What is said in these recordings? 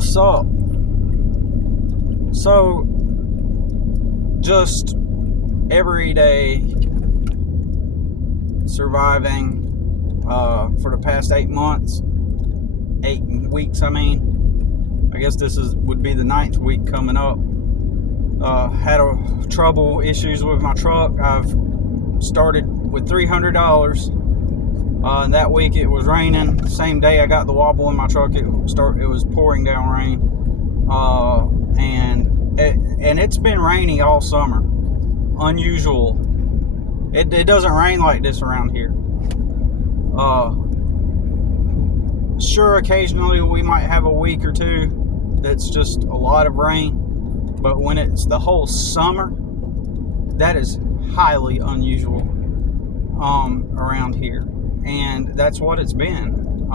what's up? So, just every day surviving for the past 8 months, 8 weeks. I guess this would be the 9th week coming up. Had trouble issues with my truck. I've started with $300. That week it was raining. The same day I got the wobble in my truck, it was pouring down rain. And it's been rainy all summer. Unusual. It doesn't rain like this around here. Sure, occasionally we might have a week or two that's just a lot of rain, but when it's the whole summer, that is highly unusual around here. And that's what it's been.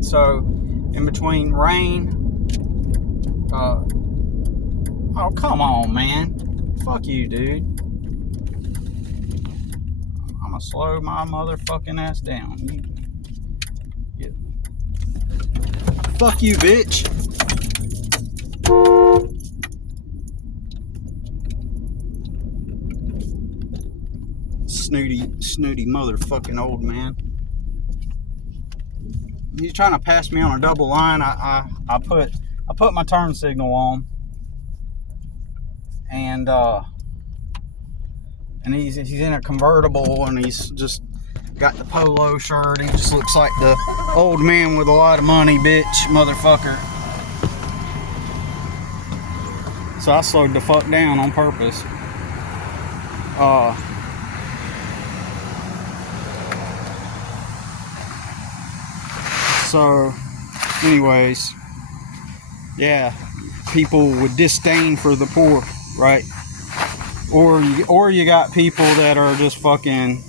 So in between rain, oh come on, man, fuck you, dude. I'm gonna slow my motherfucking ass down. Fuck you, bitch. Snooty motherfucking old man. He's trying to pass me on a double line. I put my turn signal on, and he's in a convertible, and he's just got the polo shirt. He just looks like the old man with a lot of money, bitch, motherfucker. So I slowed the fuck down on purpose. So, anyways, yeah, people with disdain for the poor, right? Or you got people that are just fucking,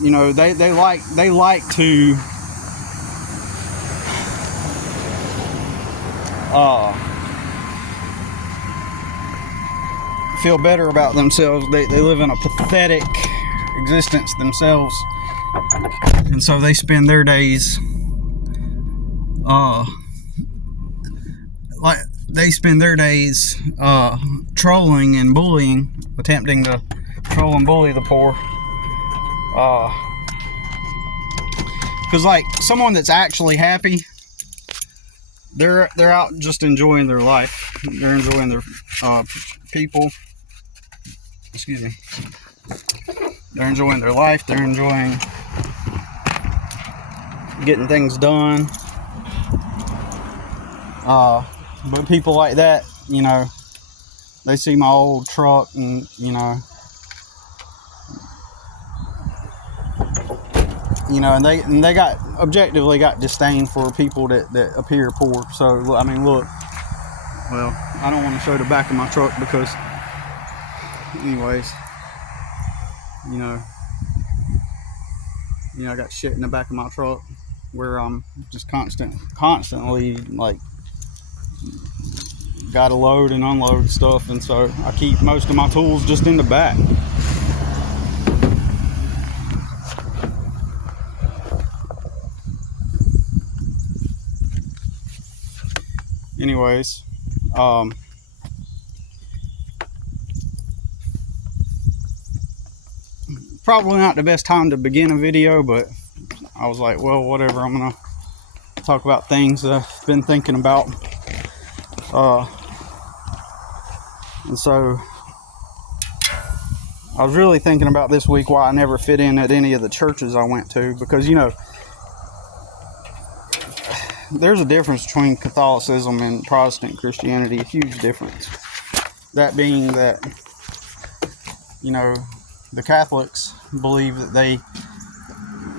you know, they like to, feel better about themselves. They live in a pathetic existence themselves, and so they spend their days trolling and bullying, attempting to troll and bully the poor, because like someone that's actually happy, they're out just enjoying their life. They're enjoying their people. Excuse me. They're enjoying their life. They're enjoying getting things done. But people like that, you know, they see my old truck and, you know, and they got objectively got disdain for people that appear poor. So I mean, look, well, I don't want to show the back of my truck because, anyways, you know, I got shit in the back of my truck where I'm just constantly like gotta load and unload stuff, and so I keep most of my tools just in the back. Anyways, probably not the best time to begin a video, but I was like, well, whatever, I'm gonna talk about things that I've been thinking about. And so I was really thinking about this week why I never fit in at any of the churches I went to, because, you know, there's a difference between Catholicism and Protestant Christianity, a huge difference. That being that, you know, the Catholics believe that they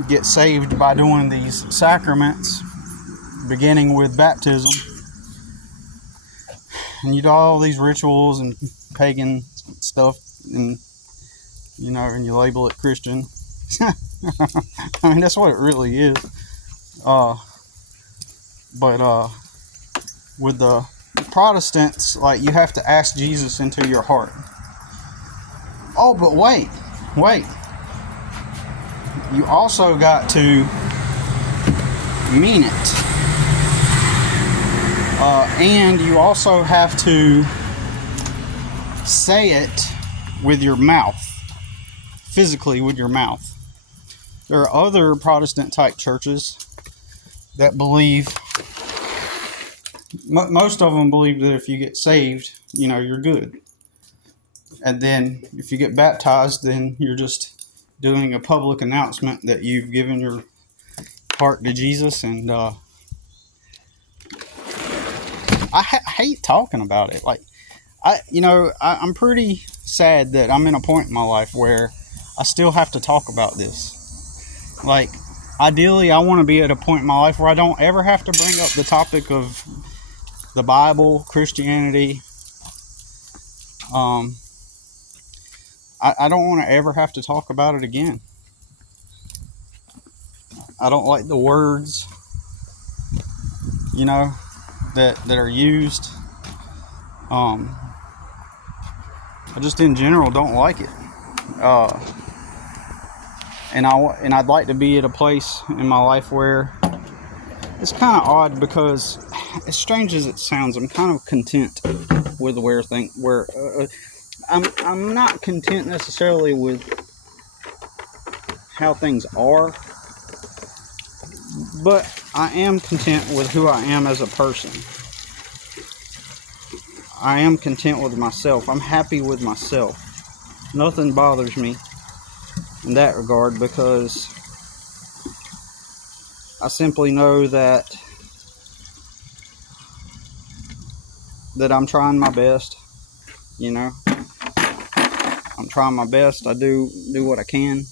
get saved by doing these sacraments, beginning with baptism. And you do all these rituals and pagan stuff, and, you know, and you label it Christian. I mean, that's what it really is. But with the Protestants, like, you have to ask Jesus into your heart. Oh, but wait. you also got to mean it. And you also have to say it with your mouth, physically with your mouth. There are other Protestant type churches that believe, most of them believe that if you get saved, you're good. And then if you get baptized, then you're just doing a public announcement that you've given your heart to Jesus. And I hate talking about it. Like, I'm pretty sad that I'm in a point in my life where I still have to talk about this. Like, ideally, I want to be at a point in my life where I don't ever have to bring up the topic of the Bible, Christianity. I don't want to ever have to talk about it again. I don't like the words, that are used. I just in general don't like it. And I'd like to be at a place in my life where it's kind of odd, because as strange as it sounds, I'm kind of content with I'm not content necessarily with how things are, but I am content with who I am as a person. I am content with myself. I'm happy with myself. Nothing bothers me in that regard, because I simply know that I'm trying my best. I'm trying my best. I do what I can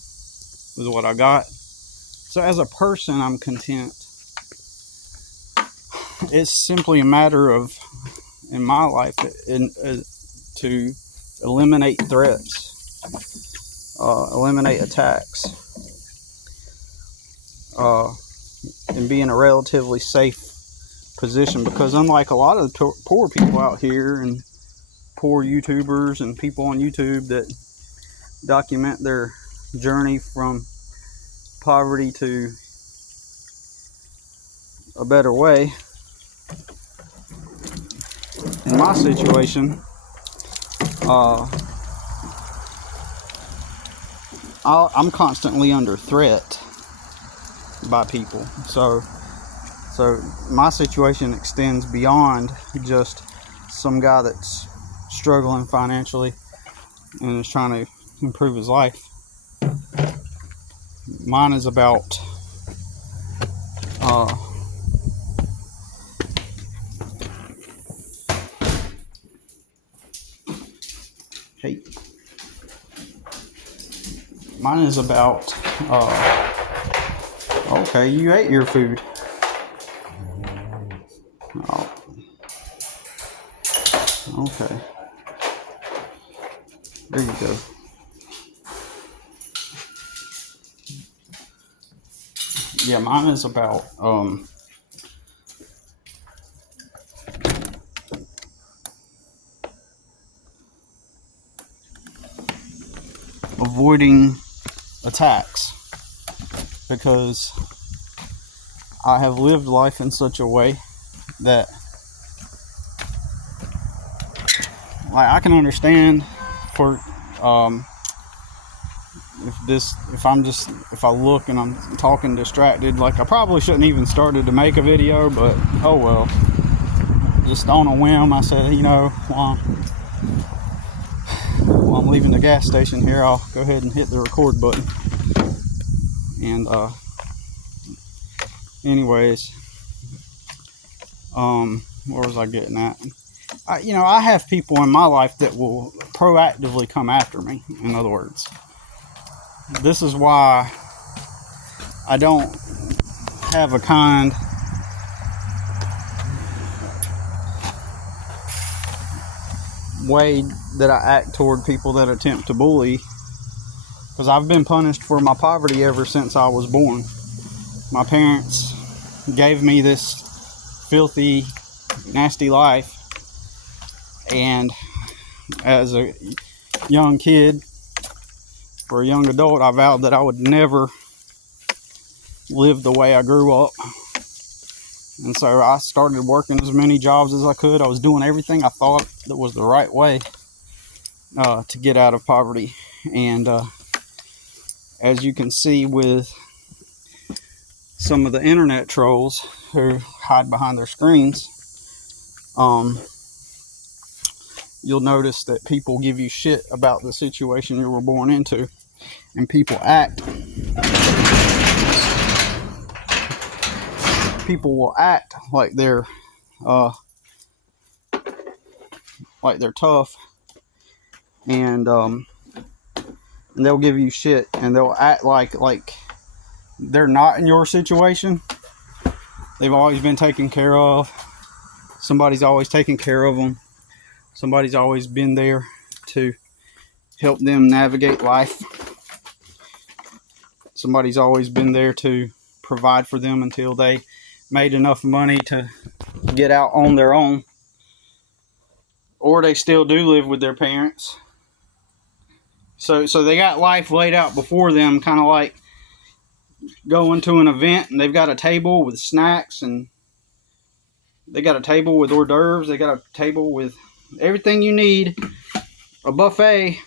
with what I got. So as a person, I'm content. It's simply a matter of, in my life, to eliminate threats, eliminate attacks, and be in a relatively safe position. Because unlike a lot of the poor people out here, and poor YouTubers and people on YouTube that document their journey from poverty to a better way, in my situation, I'm constantly under threat by people. So my situation extends beyond just some guy that's struggling financially and is trying to improve his life. Mine is about okay, you ate your food. Oh. Okay. There you go. Yeah, mine is about avoiding attacks, because I have lived life in such a way that, like, I can understand for if I look and I'm talking distracted, like, I probably shouldn't even started to make a video, but oh well. Just on a whim, I said, while I'm leaving the gas station here, I'll go ahead and hit the record button. And anyways, where was I getting at? I have people in my life that will proactively come after me. In other words, this is why I don't have a kind way that I act toward people that attempt to bully, because I've been punished for my poverty ever since I was born. My parents gave me this filthy, nasty life, and as a young kid, or a young adult, I vowed that I would never live the way I grew up. And so I started working as many jobs as I could. I was doing everything I thought that was the right way to get out of poverty. And as you can see with some of the internet trolls who hide behind their screens, you'll notice that people give you shit about the situation you were born into. And people will act like they're tough, and they'll give you shit, and they'll act like they're not in your situation. They've always been taken care of. Somebody's always taken care of them. Somebody's always been there to help them navigate life. Somebody's always been there to provide for them until they made enough money to get out on their own, or they still do live with their parents. So they got life laid out before them, kind of like going to an event and they've got a table with snacks, and they got a table with hors d'oeuvres, they got a table with everything you need, a buffet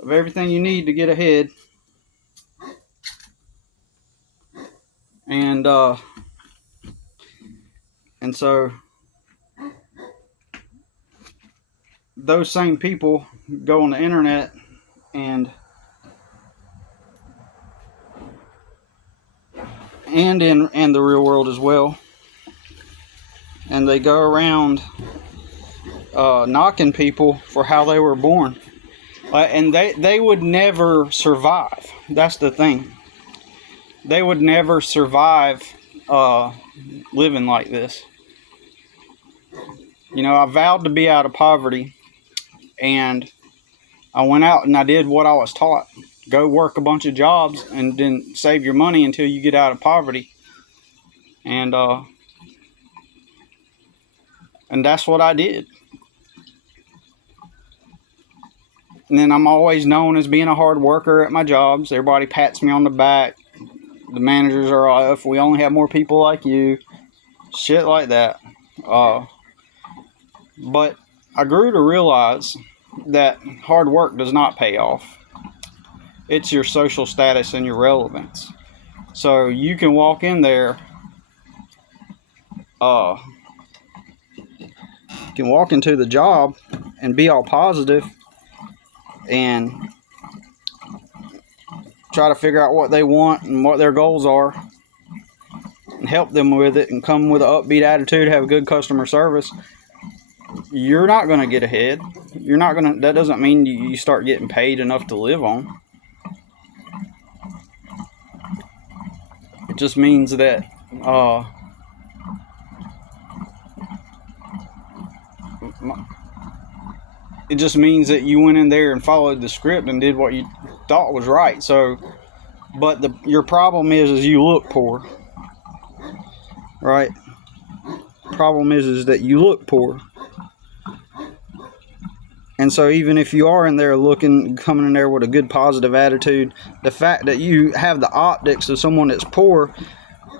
of everything you need to get ahead. And so those same people go on the internet and in the real world as well, and they go around knocking people for how they were born, and they would never survive. That's the thing. They would never survive living like this. You know, I vowed to be out of poverty, and I went out and I did what I was taught. Go work a bunch of jobs and then save your money until you get out of poverty. And that's what I did. And then I'm always known as being a hard worker at my jobs. Everybody pats me on the back. The managers are, oh, if we only have more people like you. Shit like that. But I grew to realize that hard work does not pay off. It's your social status and your relevance. So you can walk in there, you can walk into the job and be all positive and try to figure out what they want and what their goals are and help them with it and come with an upbeat attitude, have a good customer service. You're not going to get ahead. That doesn't mean you start getting paid enough to live on. It just means that you went in there and followed the script and did what you thought was right. So, but your problem is you look poor, right? Problem is that you look poor. And so even if you are in there coming in there with a good positive attitude, the fact that you have the optics of someone that's poor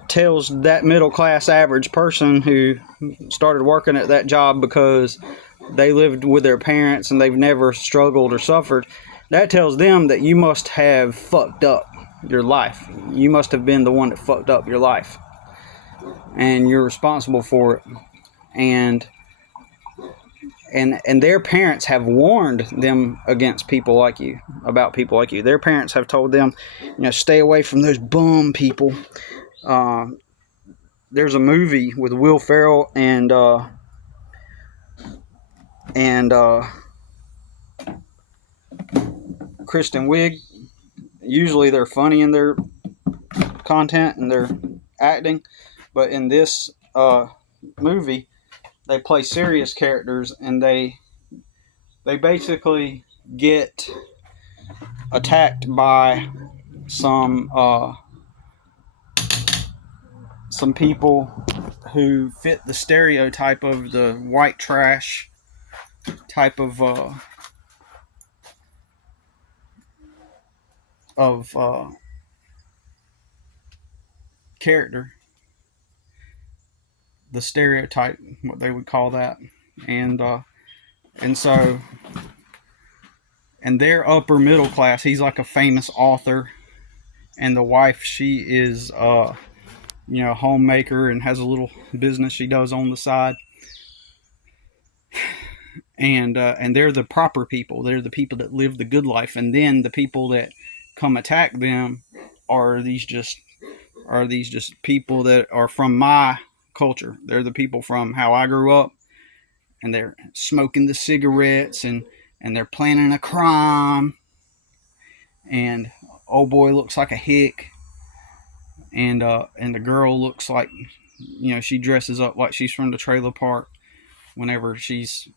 tells that middle class average person who started working at that job because they lived with their parents and they've never struggled or suffered, that tells them that you must have fucked up your life. You must have been the one that fucked up your life. And you're responsible for it. And their parents have warned them against people like you, about people like you. Their parents have told them, stay away from those bum people. There's a movie with Will Ferrell and Kristen Wiig. Usually they're funny in their content and their acting, but in this movie, they play serious characters, and they basically get attacked by some people who fit the stereotype of the white trash type of character, the stereotype, what they would call that, and so, and they're upper middle class. He's like a famous author, and the wife, she is homemaker and has a little business she does on the side, and they're the proper people. They're the people that live the good life, and then the people that come attack them are these just people that are from my culture. They're the people from how I grew up, and they're smoking the cigarettes, and they're planning a crime, and old boy looks like a hick, and the girl looks like, she dresses up like she's from the trailer park. Whenever she's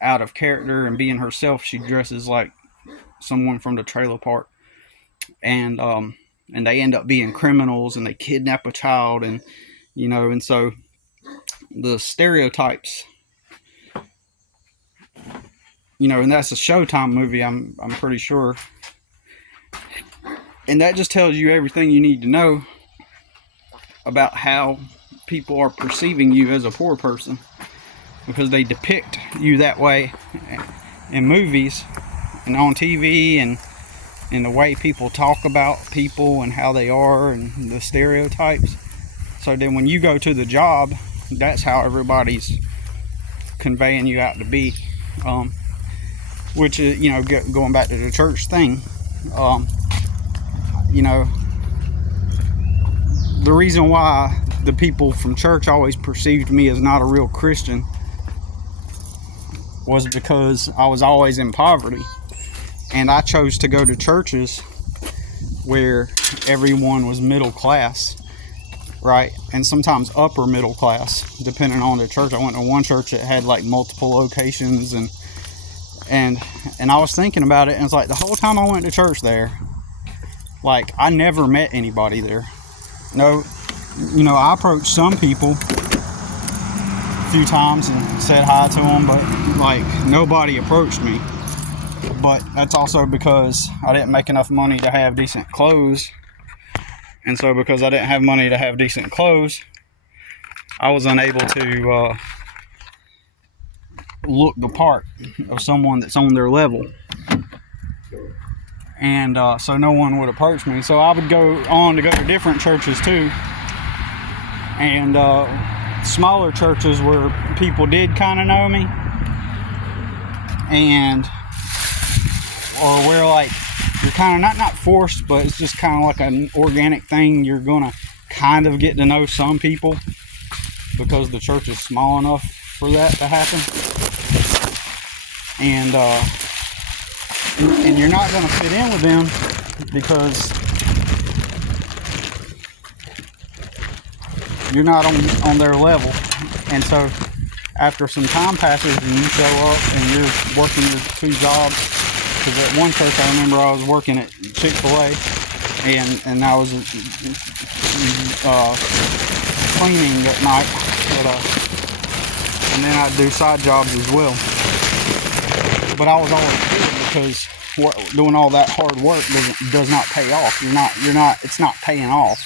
out of character and being herself, she dresses like someone from the trailer park, and they end up being criminals, and they kidnap a child, and so the stereotypes, and that's a Showtime movie, I'm pretty sure, and that just tells you everything you need to know about how people are perceiving you as a poor person, because they depict you that way in movies and on TV, and in the way people talk about people and how they are and the stereotypes. So then when you go to the job, that's how everybody's conveying you out to be, which is, going back to the church thing, the reason why the people from church always perceived me as not a real Christian was because I was always in poverty, and I chose to go to churches where everyone was middle class, right? And sometimes upper middle class, depending on the church. I went to one church that had like multiple locations, and I was thinking about it, and it's like the whole time I went to church there, like I never met anybody there. No, I approached some people a few times and said hi to them, but like nobody approached me. But that's also because I didn't make enough money to have decent clothes, and so because I didn't have money to have decent clothes, I was unable to look the part of someone that's on their level, and so no one would approach me. So I would go on to go to different churches too, and smaller churches where people did kind of know me, and or where like you're kind of not forced, but it's just kind of like an organic thing. You're gonna kind of get to know some people because the church is small enough for that to happen, and you're not gonna fit in with them because you're not on their level. And so after some time passes and you show up and you're working your 2 jobs, because at one church I remember I was working at Chick-fil-A, and I was cleaning at night, and then I'd do side jobs as well. But I was always good because doing all that hard work does not pay off. It's not paying off.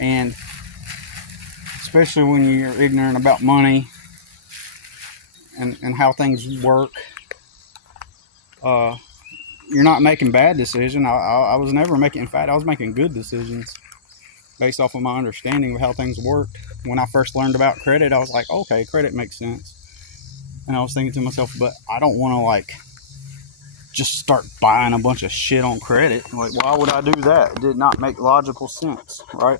And especially when you're ignorant about money and how things work, you're not making bad decisions. I was never making, in fact, I was making good decisions based off of my understanding of how things worked. When I first learned about credit, I was like, okay, credit makes sense. And I was thinking to myself, but I don't want to like just start buying a bunch of shit on credit. Like, why would I do that? It did not make logical sense, right?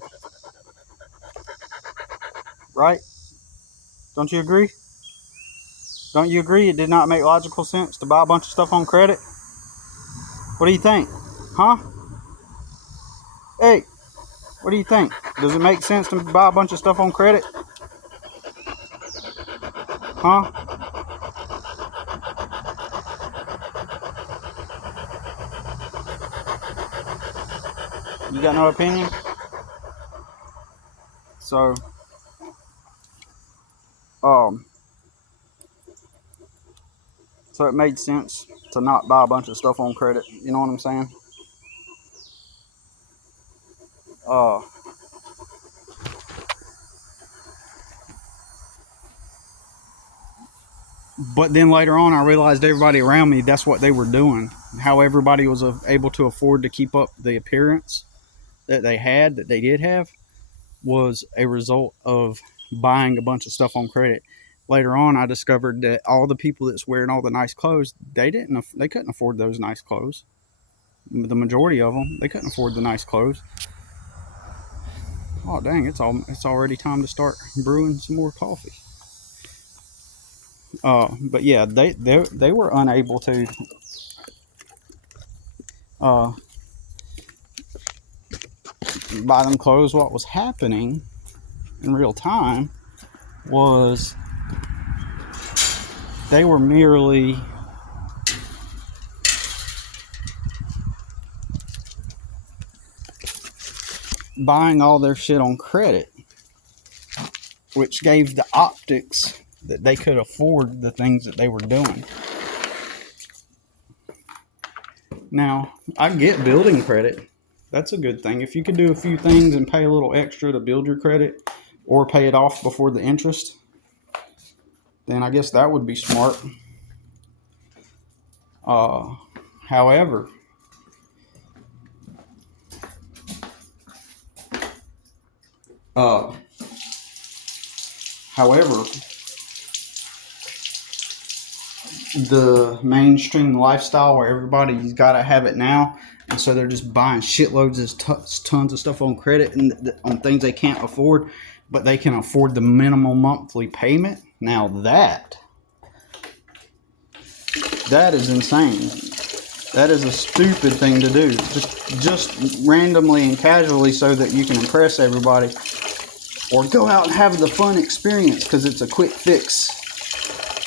Right? Don't you agree? Don't you agree it did not make logical sense to buy a bunch of stuff on credit? What do you think? Huh? Hey, what do you think? Does it make sense to buy a bunch of stuff on credit? Huh? You got no opinion? So, so it made sense to not buy a bunch of stuff on credit. You know what I'm saying? Uh, but then later on, I realized everybody around me, that's what they were doing. How everybody was able to afford to keep up the appearance that they did have, was a result of buying a bunch of stuff on credit. Later on, I discovered that all the people that's wearing all the nice clothes, they couldn't afford those nice clothes. The majority of them, they couldn't afford the nice clothes. Oh dang! It's already time to start brewing some more coffee. But yeah, they were unable to uh, buy them clothes. What was happening in real time was they were merely buying all their shit on credit, which gave the optics that they could afford the things that they were doing. Now, I get building credit. That's a good thing. If you could do a few things and pay a little extra to build your credit or pay it off before the interest, then I guess that would be smart. However, uh, however, the mainstream lifestyle where everybody's got to have it now, and so they're just buying shitloads of tons of stuff on credit and on things they can't afford, but they can afford the minimal monthly payment. Now that is insane. That is a stupid thing to do. Just randomly and casually so that you can impress everybody, or go out and have the fun experience because it's a quick fix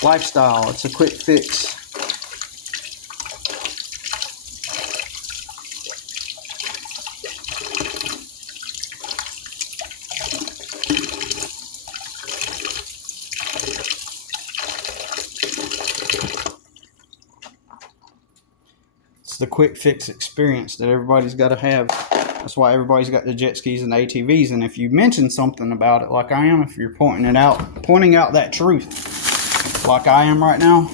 lifestyle. It's a quick fix. It's the quick fix experience that everybody's got to have. That's why everybody's got the jet skis and the ATVs. And if you mention something about it, like I am, if you're pointing out that truth, like I am right now,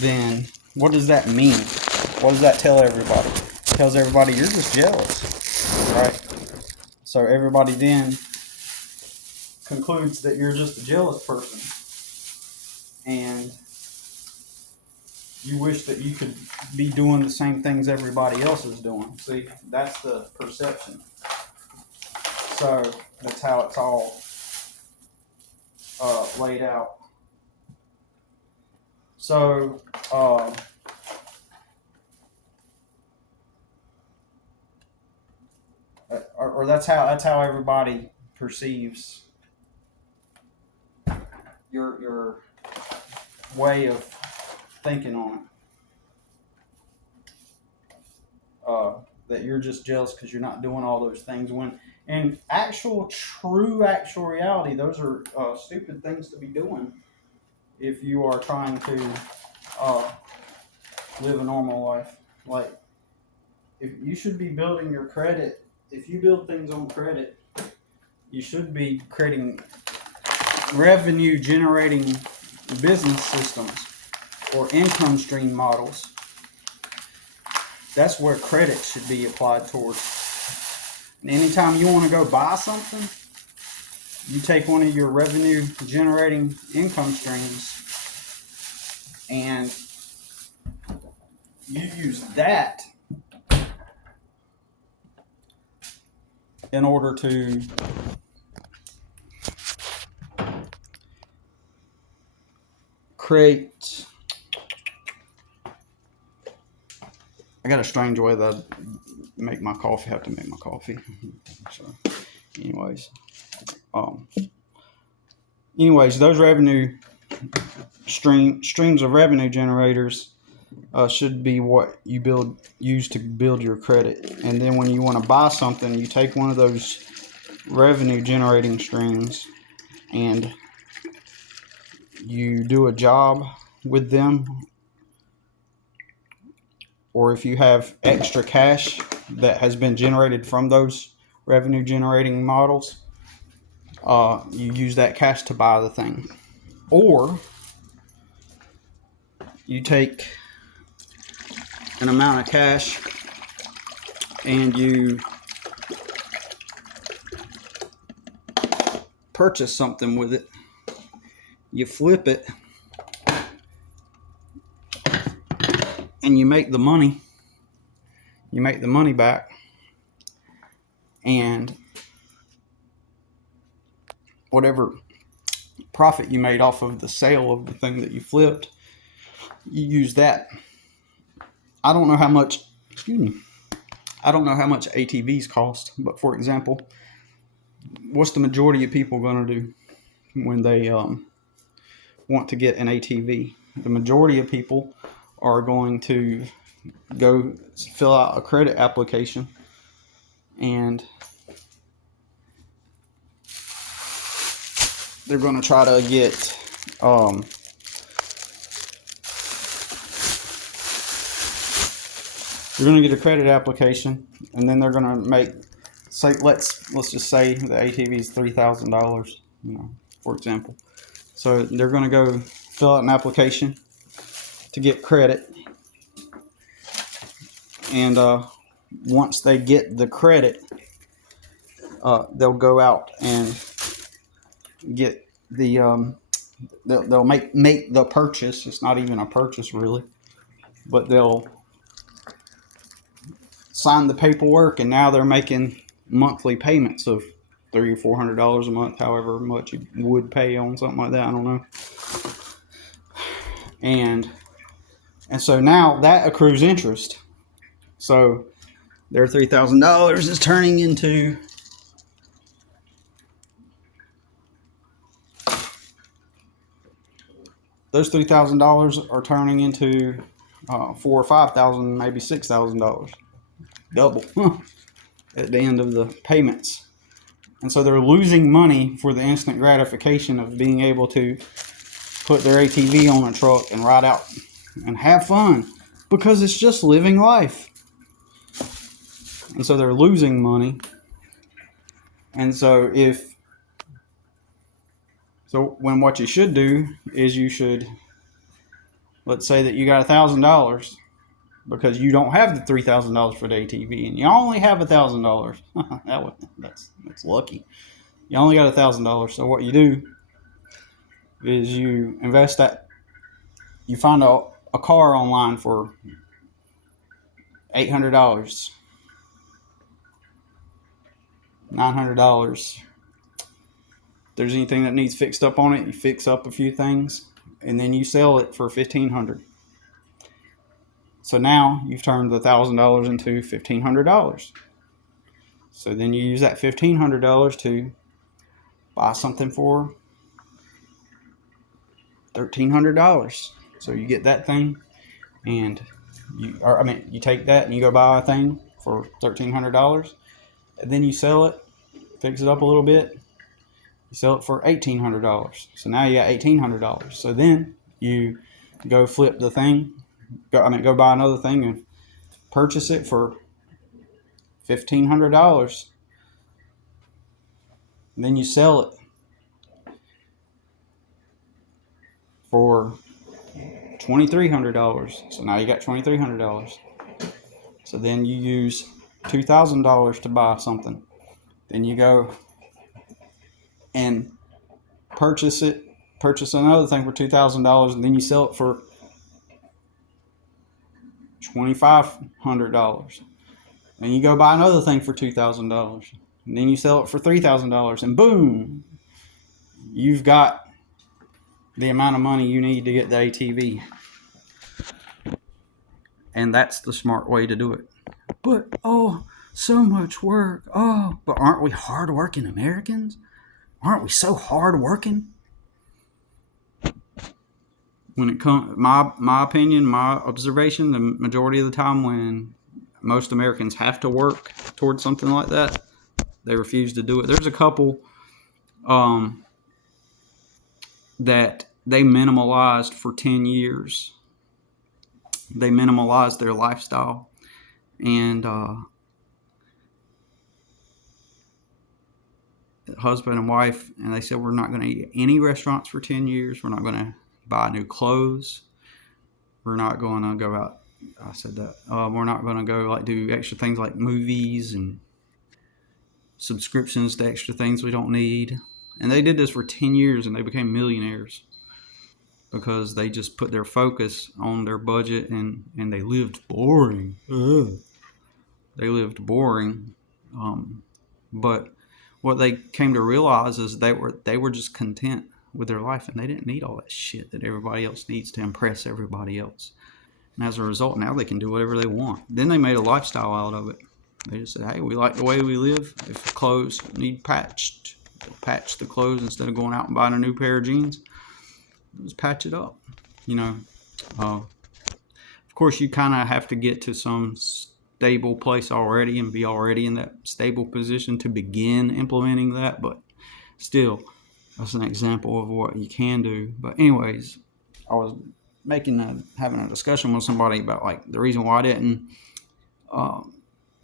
then what does that mean? What does that tell everybody? It tells everybody you're just jealous, right? So everybody then concludes that you're just a jealous person, and you wish that you could be doing the same things everybody else is doing. See, that's the perception. So that's how it's all laid out. So or that's how everybody perceives your way of thinking on it. That you're just jealous because you're not doing all those things, when in actual reality, those are stupid things to be doing if you are trying to live a normal life. Like, if you should be building your credit, if you build things on credit, you should be creating revenue generating business systems or income stream models. That's where credit should be applied towards. And anytime you want to go buy something, you take one of your revenue generating income streams and you use that in order to create. I got a strange way that I make my coffee. Have to make my coffee. So, anyways, those revenue streams of revenue generators should be what you use to build your credit. And then when you want to buy something, you take one of those revenue generating streams and you do a job with them or if you have extra cash that has been generated from those revenue generating models, you use that cash to buy the thing. Or you take an amount of cash and you purchase something with it. You flip it and you make the money. You make the money back, and whatever profit you made off of the sale of the thing that you flipped, you use that. I don't know how much ATVs cost, but for example, what's the majority of people going to do when they want to get an ATV? The majority of people are going to go fill out a credit application, and they're going to try to get a credit application, and then they're going to make, say, let's just say the ATV is $3,000, for example. So they're going to go fill out an application to get credit, and once they get the credit, they'll go out and get the they'll make the purchase. It's not even a purchase really, but they'll sign the paperwork, and now they're making monthly payments of $300 or $400 a month, however much you would pay on something like that. I don't know. And so now that accrues interest. So their $3,000 is turning into those $3,000 are turning into $4,000 or $5,000, maybe $6,000, double at the end of the payments. And so they're losing money for the instant gratification of being able to put their ATV on a truck and ride out and have fun, because it's just living life. And so they're losing money. And so when what you should do is you should, let's say that you got $1,000 because you don't have the $3,000 for the ATV, and you only have $1,000. That's lucky. You only got $1,000. So what you do is you invest that. You find a car online for $800, $900. If there's anything that needs fixed up on it, you fix up a few things, and then you sell it for $1,500. So now you've turned the $1,000 into $1,500. So then you use that $1,500 to buy something for $1,300. So you get that thing, and you take that and you go buy a thing for $1,300, and then you sell it, fix it up a little bit, you sell it for $1,800. So now you got $1,800. So then you go flip the thing, go buy another thing and purchase it for $1,500. And then you sell it for $2,300. So now you got $2,300. So then you use $2,000 to buy something. Then you go and purchase another thing for $2,000, and then you sell it for $2,500. And you go buy another thing for $2,000, and then you sell it for $3,000, and boom, you've got the amount of money you need to get the ATV. And that's the smart way to do it. But so much work. But aren't we hardworking Americans? Aren't we so hardworking? When it comes, my opinion, my observation, the majority of the time when most Americans have to work towards something like that, they refuse to do it. There's a couple that they minimalized for 10 years. They minimalized their lifestyle, and husband and wife, and they said, we're not going to eat any restaurants for 10 years. We're not going to buy new clothes. We're not going to go out. I said that. We're not going to go like do extra things like movies and subscriptions to extra things we don't need. And they did this for 10 years, and they became millionaires because they just put their focus on their budget, and they lived boring. They lived boring. But what they came to realize is they were just content with their life, and they didn't need all that shit that everybody else needs to impress everybody else. And as a result, now they can do whatever they want. Then they made a lifestyle out of it. They just said, hey, we like the way we live. If clothes need patched, they'll patch the clothes instead of going out and buying a new pair of jeans. Just patch it up. Of course, you kind of have to get to some stable place already and be already in that stable position to begin implementing that. But still, that's an example of what you can do. But anyways, I was having a discussion with somebody about like the reason why I didn't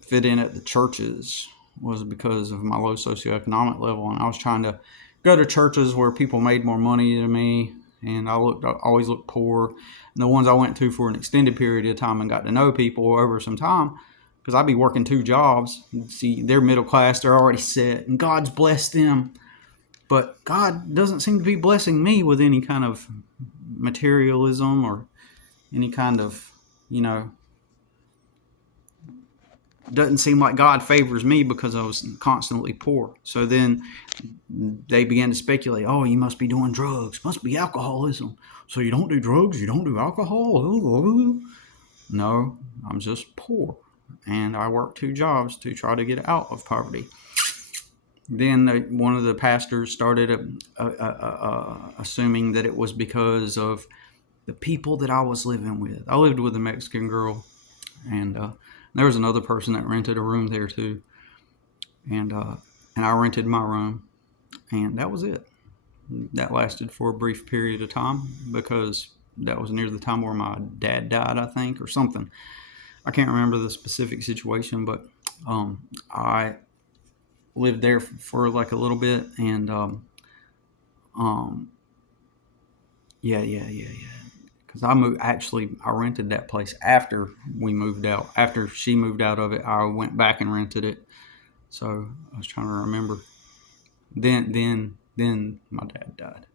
fit in at the churches was because of my low socioeconomic level, and I was trying to go to churches where people made more money than me, and I always looked poor. And the ones I went to for an extended period of time and got to know people over some time, because I'd be working 2 jobs. See, they're middle class, they're already set, and God's blessed them. But God doesn't seem to be blessing me with any kind of materialism or any kind of, doesn't seem like God favors me because I was constantly poor. So then they began to speculate, oh, you must be doing drugs, must be alcoholism. So you don't do drugs, you don't do alcohol? No, I'm just poor. And I worked 2 jobs to try to get out of poverty. Then one of the pastors started assuming that it was because of the people that I was living with. I lived with a Mexican girl, and there was another person that rented a room there too. And I rented my room, and that was it. That lasted for a brief period of time because that was near the time where my dad died, I think, or something. I can't remember the specific situation, but I lived there for like a little bit, and because I rented that place after we moved out. After she moved out of it, I went back and rented it. So I was trying to remember. Then my dad died.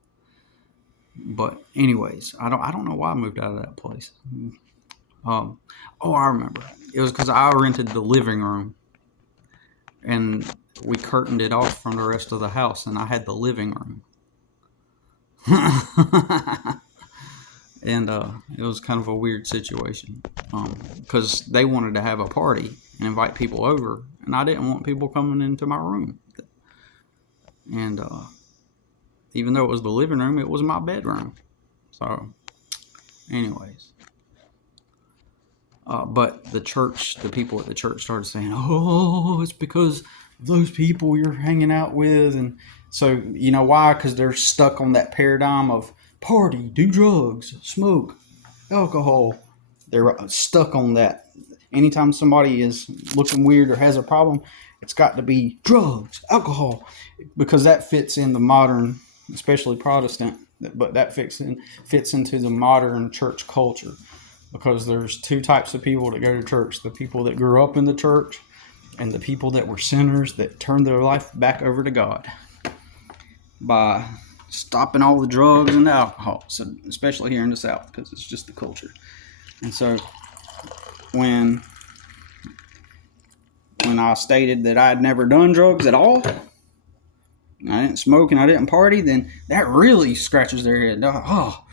But anyways, I don't know why I moved out of that place. I remember. It was because I rented the living room, and we curtained it off from the rest of the house, and I had the living room. And it was kind of a weird situation because they wanted to have a party and invite people over, and I didn't want people coming into my room. And even though it was the living room, it was my bedroom. So anyways, but the people at the church started saying, oh, it's because of those people you're hanging out with. And so, you know why? Because they're stuck on that paradigm of party, do drugs, smoke, alcohol. They're stuck on that. Anytime somebody is looking weird or has a problem, it's got to be drugs, alcohol, because that fits in the modern, especially Protestant, but that fits into the modern church culture, because there's 2 types of people that go to church: the people that grew up in the church and the people that were sinners that turned their life back over to God by stopping all the drugs and the alcohol, so especially here in the South, because it's just the culture. And so when I stated that I had never done drugs at all, I didn't smoke and I didn't party, then that really scratches their head. Oh,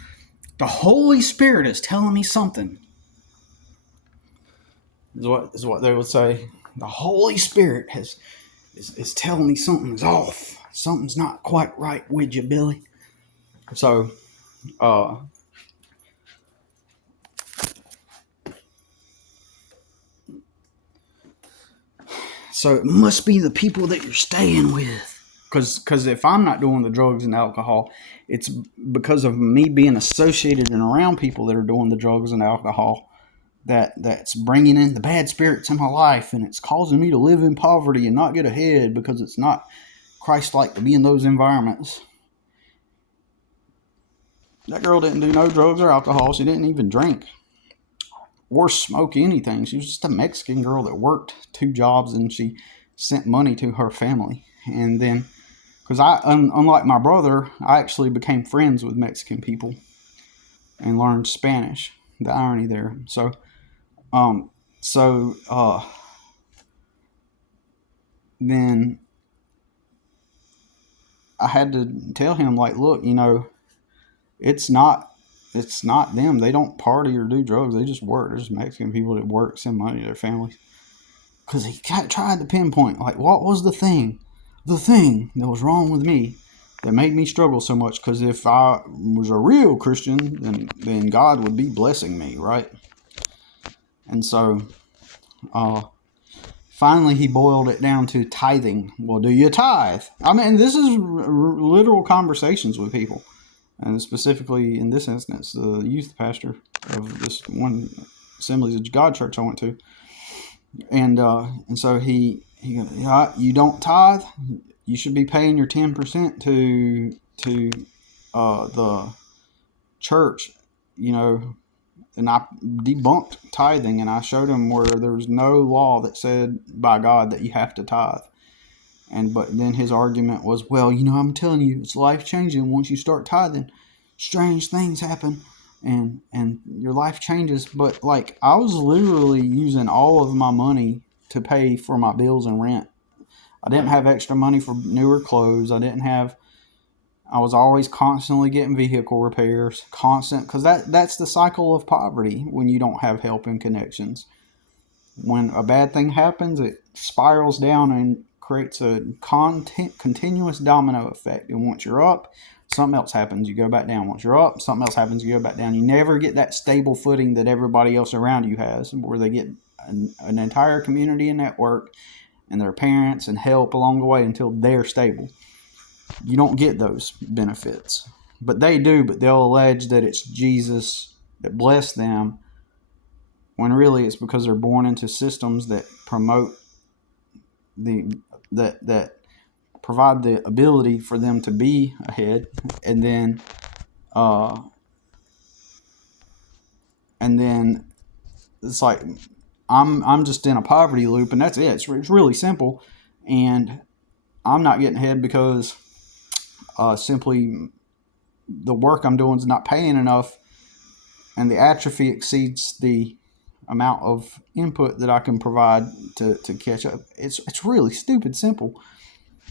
the Holy Spirit is telling me something. Is what they would say. The Holy Spirit is telling me something's off. Something's not quite right with you, Billy. So, it must be the people that you're staying with. Because if I'm not doing the drugs and alcohol, it's because of me being associated and around people that are doing the drugs and alcohol. that's bringing in the bad spirits in my life, and it's causing me to live in poverty and not get ahead because it's not Christ-like to be in those environments. That girl didn't do no drugs or alcohol. She didn't even drink or smoke anything. She was just a Mexican girl that worked 2 jobs, and she sent money to her family. And then, because unlike my brother, I actually became friends with Mexican people and learned Spanish. The irony there. Then I had to tell him, like, look, it's not them. They don't party or do drugs. They just work. There's Mexican people that work, send money to their families. Because he tried to pinpoint, like, what was the thing that was wrong with me that made me struggle so much? Because if I was a real Christian, then God would be blessing me, right? And so, finally, he boiled it down to tithing. Well, do you tithe? I mean, this is literal conversations with people. And specifically, in this instance, the youth pastor of this one Assemblies of God church I went to. And so he goes, you don't tithe? You should be paying your 10% to the church, And I debunked tithing, and I showed him where there's no law that said by God that you have to tithe. But then his argument was, well, I'm telling you, it's life changing. Once you start tithing, strange things happen, and your life changes. But like, I was literally using all of my money to pay for my bills and rent. I didn't have extra money for newer clothes. I was always constantly getting vehicle repairs, because that's the cycle of poverty when you don't have help and connections. When a bad thing happens, it spirals down and creates a continuous domino effect. And once you're up, something else happens, you go back down. Once you're up, something else happens, you go back down. You never get that stable footing that everybody else around you has, where they get an entire community and network and their parents and help along the way until they're stable. You don't get those benefits. But they do, but they'll allege that it's Jesus that blessed them, when really it's because they're born into systems that promote that provide the ability for them to be ahead, and then it's like I'm just in a poverty loop, and that's it. It's really simple, and I'm not getting ahead because simply the work I'm doing is not paying enough, and the atrophy exceeds the amount of input that I can provide to catch up. It's really stupid simple.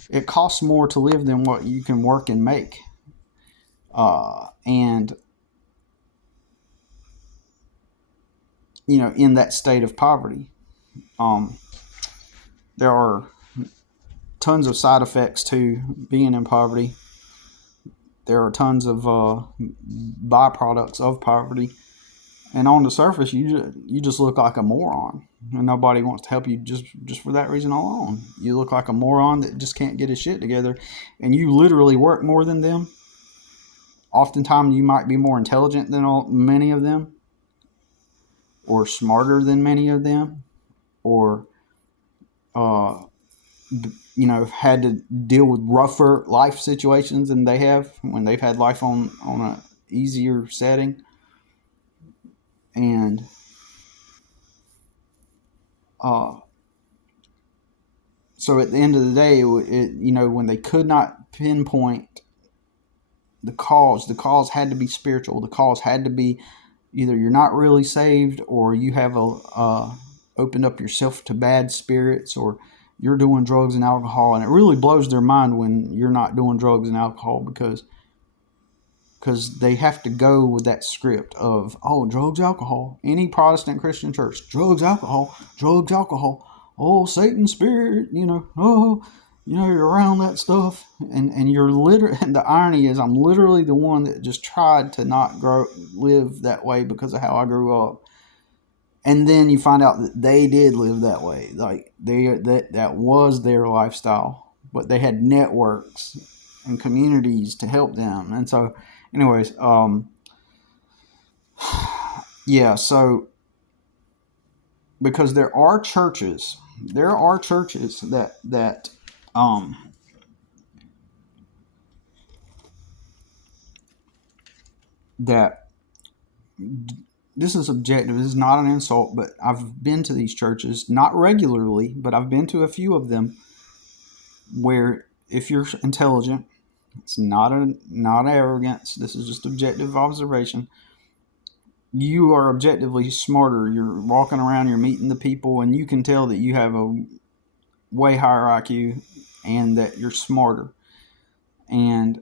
It costs more to live than what you can work and make. And in that state of poverty, there are tons of side effects to being in poverty. There are tons of byproducts of poverty. And on the surface, you just look like a moron, and nobody wants to help you just for that reason alone. You look like a moron that just can't get his shit together, and you literally work more than them. Oftentimes, you might be more intelligent than many of them, or smarter than many of them, or had to deal with rougher life situations than they have when they've had life on a easier setting. And so at the end of the day, when they could not pinpoint the cause had to be spiritual. The cause had to be either you're not really saved, or you have opened up yourself to bad spirits, or you're doing drugs and alcohol. And it really blows their mind when you're not doing drugs and alcohol, because they have to go with that script of, drugs, alcohol. Any Protestant Christian church, drugs, alcohol, Satan's spirit, you're around that stuff. And you're literally, and the irony is, I'm literally the one that just tried to not live that way because of how I grew up. And then you find out that they did live that way. Like that was their lifestyle, but they had networks and communities to help them. And so, anyways, so because there are churches um that this is objective. This is not an insult, but I've been to these churches, not regularly, but I've been to a few of them where if you're intelligent, it's not arrogance. This is just objective observation. You are objectively smarter. You're walking around, you're meeting the people, and you can tell that you have a way higher IQ and that you're smarter. And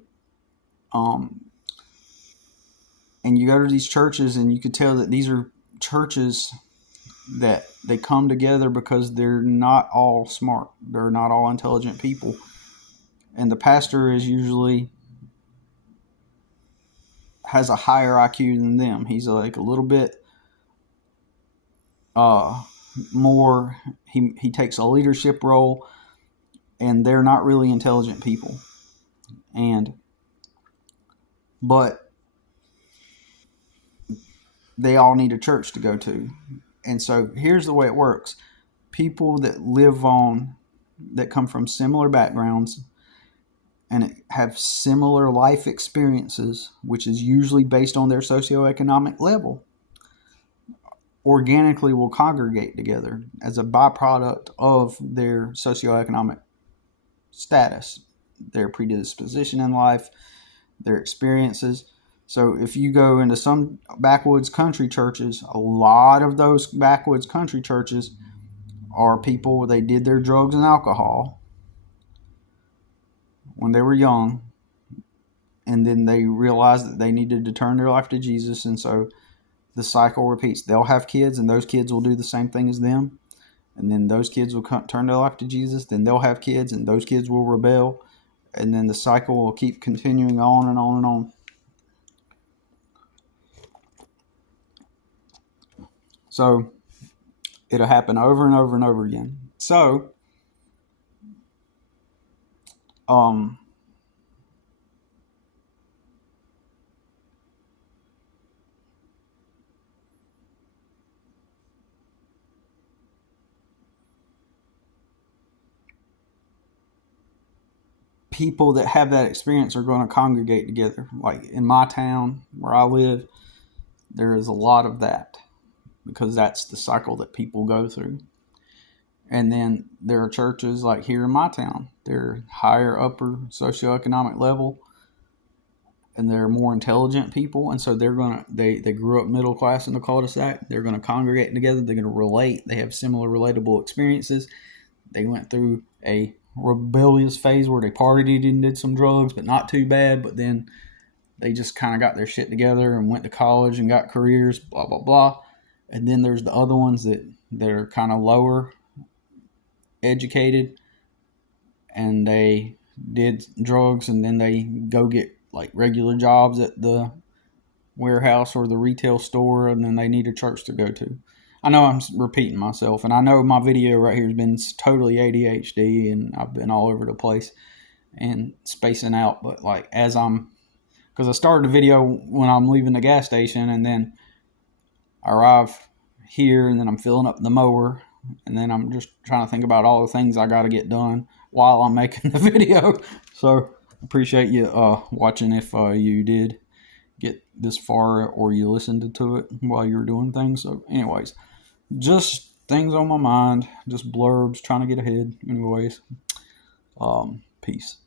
and you go to these churches and you could tell that these are churches that they come together because they're not all smart. They're not all intelligent people. And the pastor is usually has a higher IQ than them. He's like a little bit more, he takes a leadership role, and they're not really intelligent people. But they all need a church to go to. And so here's the way it works. People that come from similar backgrounds and have similar life experiences, which is usually based on their socioeconomic level, organically will congregate together as a byproduct of their socioeconomic status, their predisposition in life, their experiences. So if you go into some backwoods country churches, a lot of those backwoods country churches are people, they did their drugs and alcohol when they were young, and then they realized that they needed to turn their life to Jesus, and so the cycle repeats. They'll have kids, and those kids will do the same thing as them, and then those kids will turn their life to Jesus. Then they'll have kids, and those kids will rebel, and then the cycle will keep continuing on and on and on. So it'll happen over and over and over again. So people that have that experience are going to congregate together. Like in my town where I live, there is a lot of that because that's the cycle that people go through. And then there are churches like here in my town. They're higher upper socioeconomic level, and they're more intelligent people, and so they grew up middle class in the cul-de-sac. They're gonna congregate together. They're gonna relate. They have similar relatable experiences. They went through a rebellious phase where they partied and did some drugs, but not too bad. But then they just kind of got their shit together and went to college and got careers, blah blah blah. And then there's the other ones that are kind of lower educated, and they did drugs, and then they go get like regular jobs at the warehouse or the retail store, and then they need a church to go to. I know I'm repeating myself, and I know my video right here has been totally ADHD, and I've been all over the place and spacing out. But like because I started the video when I'm leaving the gas station, and then I arrive here, and then I'm filling up the mower, and then I'm just trying to think about all the things I got to get done while I'm making the video. So appreciate you watching if you did get this far or you listened to it while you were doing things. So anyways, just things on my mind, just blurbs, trying to get ahead. Anyways, peace.